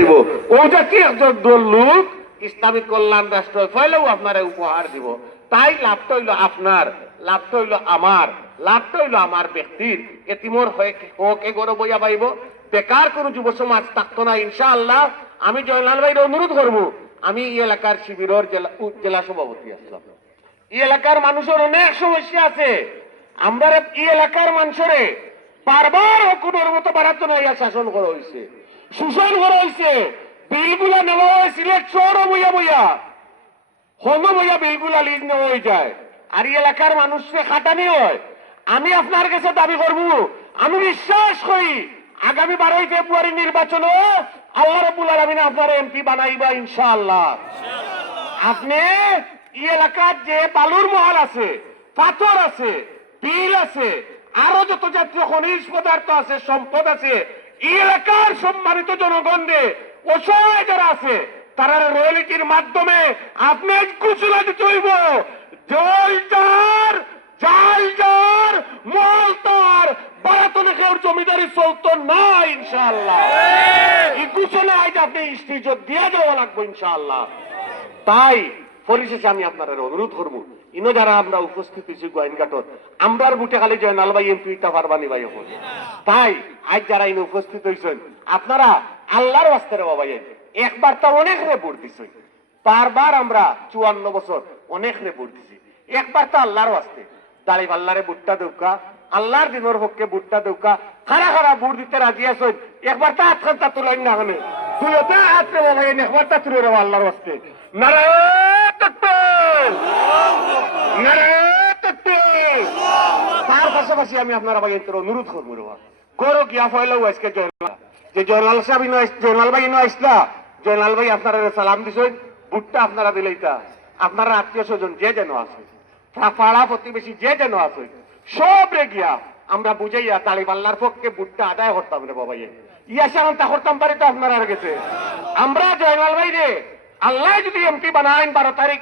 দিব ওটা কি একজন দল লোক ইসলামিক কল্যাণ রাষ্ট্র ফেলেও আপনারা উপহার দিব তাই লাভটা হইল আপনার লাভটা হইল আমার লাভটা হইল আমার ব্যক্তির এতিমর হোক এ গরো বইয়া পাইব বেকার কোন যুব সমাজ থাকতো না ইনশাআল্লাহ আমি জয়নাল ভাইয়ের অনুরোধ করবো আমি এই এলাকার শিবিরের জেলা সভাপতি আসলাম এই এলাকার মানুষের অনেক সমস্যা আছে আমরা এই এলাকার মানুষের বারবার হুকুমের মতো বাড়াতে না শাসন করা হয়েছে শোষণ করা হয়েছে বিলগুলা নেওয়া হয়েছিল চোর বইয়া বইয়া হল বইয়া বিলগুলা লিজ নেওয়া হয়ে যায় আর এই এলাকার মানুষকে খাটানি হয় আমি আপনার কাছে দাবি করব আমি বিশ্বাস করি আগামী 12 ফেব্রুয়ারি নির্বাচনে আল্লাহ রাব্বুল আলামিন আপনার এমপি বানাইবা ইনশাআল্লাহ আপনি এই এলাকার যে বালুর মহল আছে পাথর আছে বিল আছে আরো যত জাতীয় খনিজ পদার্থ আছে সম্পদ আছে এই এলাকার সম্মানিত জনগণে অসহায় যারা আছে তারা রয়্যালিটির মাধ্যমে আপনি ঘোষণা দিতে হইব জলজার জালজার মলতার বারাতনে কেউ জমিদারি চলতো না ইনশাআল্লাহ এই ঘোষণা আজ আপনি স্ত্রীজোট দিয়ে দেওয়া লাগবে ইনশাআল্লাহ তাই পরিশেষে আমি আপনারা অনুরোধ করবো ইনো যারা আমরা উপস্থিত হয়েছি গোয়েনঘাটত আমরার বুটে খালি জয়নাল ভাই এমপি পারবানি ভাই হল তাই আজ যারা ইনো উপস্থিত হয়েছেন আপনারা আল্লাহর ওয়াস্তে রে বাবা একবার তো অনেক রে ভোট দিছে বারবার আমরা 54 বছর অনেক রে ভোট দিছি একবার তো আল্লাহর ওয়াস্তে দাঁড়িয়ে আল্লাহরে ভোটটা দেউকা আল্লাহর দিনের পক্ষে ভোটটা দেউকা খারা খারা ভোট দিতে রাজি আছেন একবার তো হাত খান তা তুলেন না কেন দুইটা হাত রে বাবা একবার তা তুলে রে আল্লাহর ওয়াস্তে নারায়ণ তাকবীর নারায়ণ তাকবীর তার পাশাপাশি আমি আপনারা ভাই অনুরোধ করবো রে করো গিয়া ফয়লাও আজকে যে জয়নাল সাহেব জয়নাল ভাই ইনো আসলা জয়নাল ভাই আপনারা সালাম দিছেন ভোটটা আপনারা দিলেইতা আপনারা আত্মীয় স্বজন যে যেন আছে পাড়া প্রতিবেশী যে যেন আছে সব রে গিয়া আমরা বুঝাইয়া তালিবাল্লার পক্ষে ভোটটা আদায় করতাম রে বাবা ইয়া সামান তা করতাম পারি তো আপনারা গেছে আমরা জয়নাল ভাই রে আল্লাহ যদি এমপি বানাইন 12 তারিখ